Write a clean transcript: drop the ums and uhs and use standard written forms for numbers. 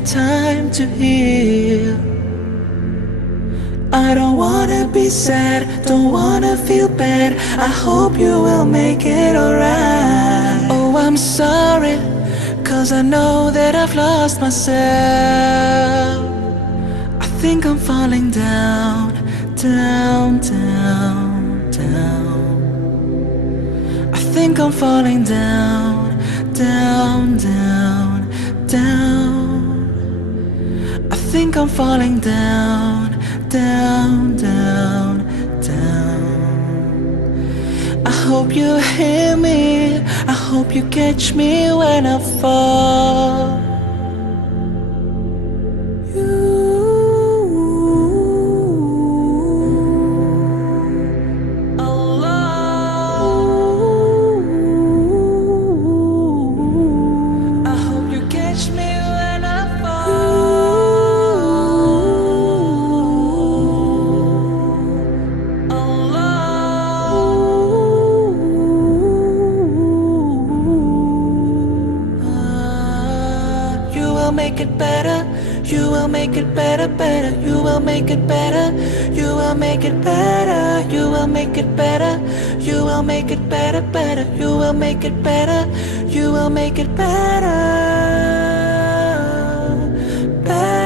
time to heal. I don't wanna be sad, don't wanna feel bad. I hope you will make it alright. Oh, I'm sorry, 'cause I know that I've lost myself. I think I'm falling down, down, down, down. I think I'm falling down, down, down, down. I think I'm falling down, down, down, down. I hope you hear me, I hope you catch me when I fall. Make it better, you will make it better, better. You will make it better, you will make it better, you will make it better, you will make it better, better. You will make it better, you will make it better, better.